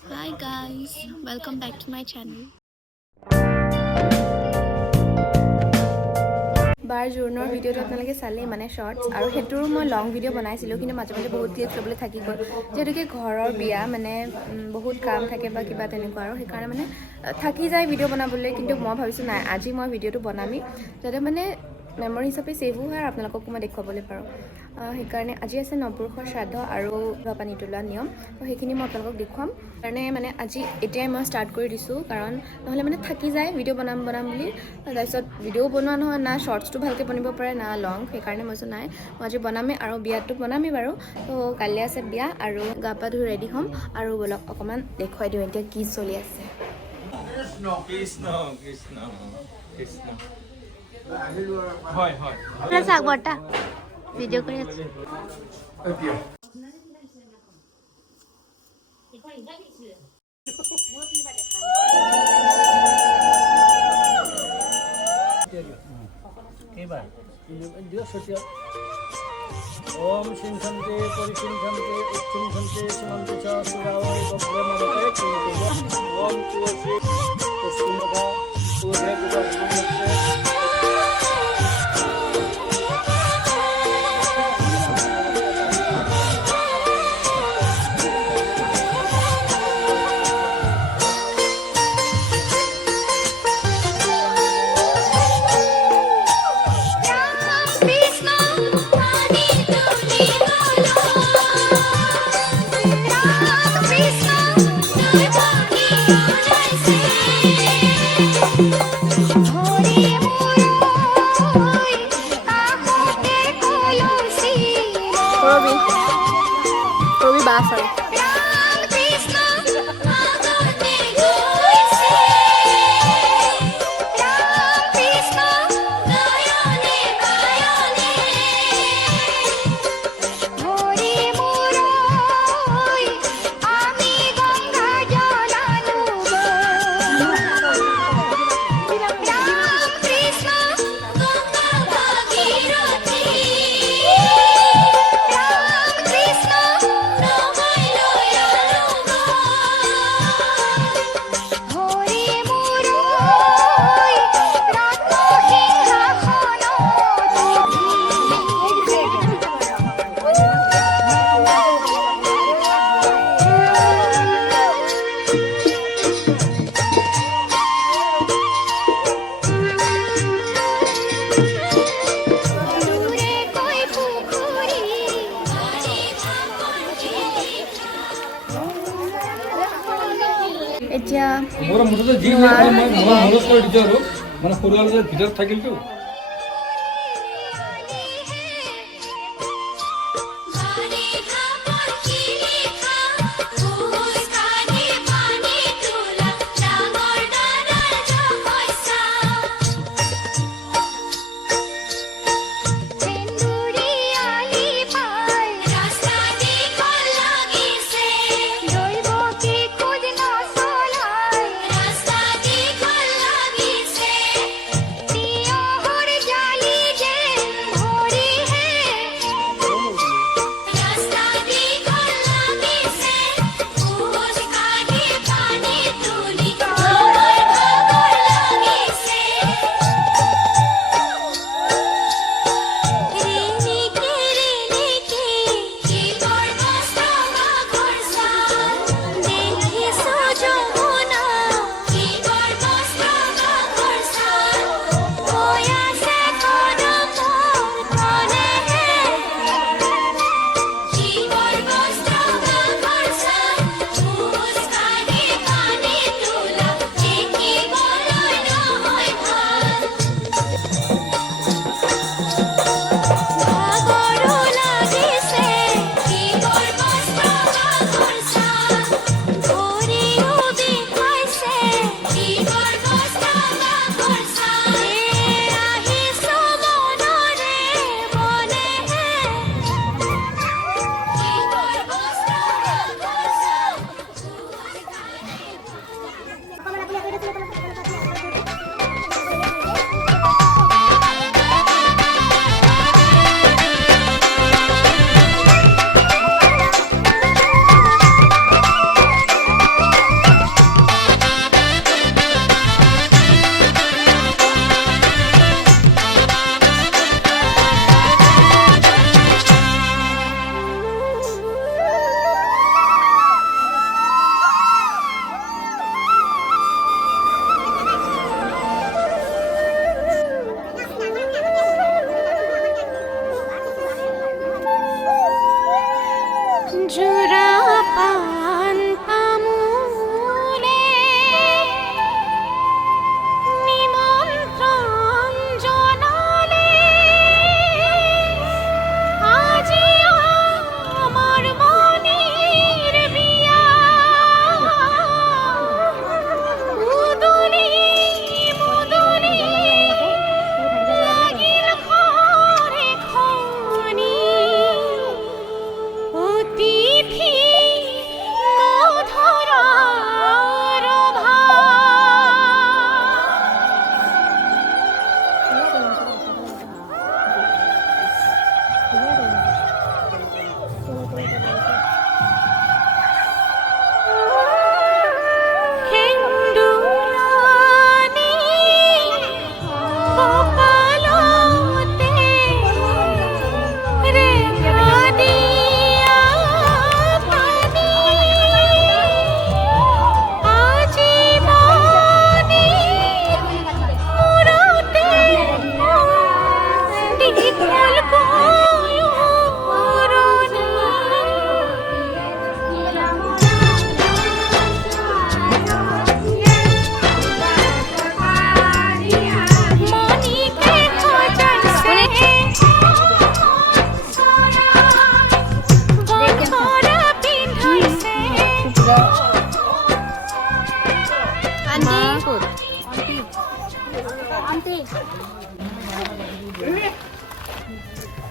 Hi guys, welcome back to my channel. বাৰ জোৰোণৰ ভিডিঅ'টো আপোনালোকে চালেই মানে শ্বৰ্টছ আৰু সেইটোৰো মই লং ভিডিঅ' বনাইছিলোঁ কিন্তু মাজে মাজে বহুত ক্লিপ ল'বলৈ থাকি গ'ল যিহেতুকে ঘৰৰ বিয়া মানে বহুত কাম থাকে বা কিবা তেনেকুৱা আৰু সেইকাৰণে মানে থাকি যায় ভিডিঅ' বনাবলৈ কিন্তু মই ভাবিছোঁ নাই আজি মই ভিডিঅ'টো বনামেই যাতে মানে মেমৰি হিচাপে ছেভো হয় আৰু আপোনালোককো মই দেখুৱাবলৈ পাৰোঁ সেইকাৰণে আজি আছে নৱবৰ্ষৰ শ্ৰাদ্ধ আৰু পানী তোলা নিয়ম তো সেইখিনি মই আপোনালোকক দেখুৱাম কাৰণে মানে আজি এতিয়াই মই ষ্টাৰ্ট কৰি দিছোঁ কাৰণ নহ'লে মানে থাকি যায় ভিডিঅ' বনাম বুলি তাৰপিছত ভিডিঅ' বনোৱা নহয় না শ্বৰ্টছটো ভালকৈ বনিব পাৰে না লং সেইকাৰণে মই নাই মই আজি বনামেই আৰু বিয়াটো বনামেই বাৰু তো কাইলৈ আছে বিয়া আৰু গা পা ধুই ৰেডি হ'ম আৰু বলক অকণমান দেখুৱাই দিওঁ এতিয়া কি চলি আছে কৃষ্ণ কৃষ্ণ কৃষ্ণ চাওক বৰ্তা ভিডিঅ' কৰি আছে ओम सिंहंते परिसिंहंते उत्सिंहंते सुमंते च सुरावय ब्रह्ममते ओम तुलसी पुष्पमधा सूर्य गुणमते ৰবি বাছ আৰু এতিয়া মোৰ মুঠতে যি মই মনত কৰি দিছোঁ আৰু মানে সৰুকাল যে ভিতৰত থাকিলতো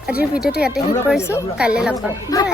আজিৰ ভিডিঅ'টো ইয়াতে শেষ কৰিছোঁ কাইলৈ লগ পাম বাই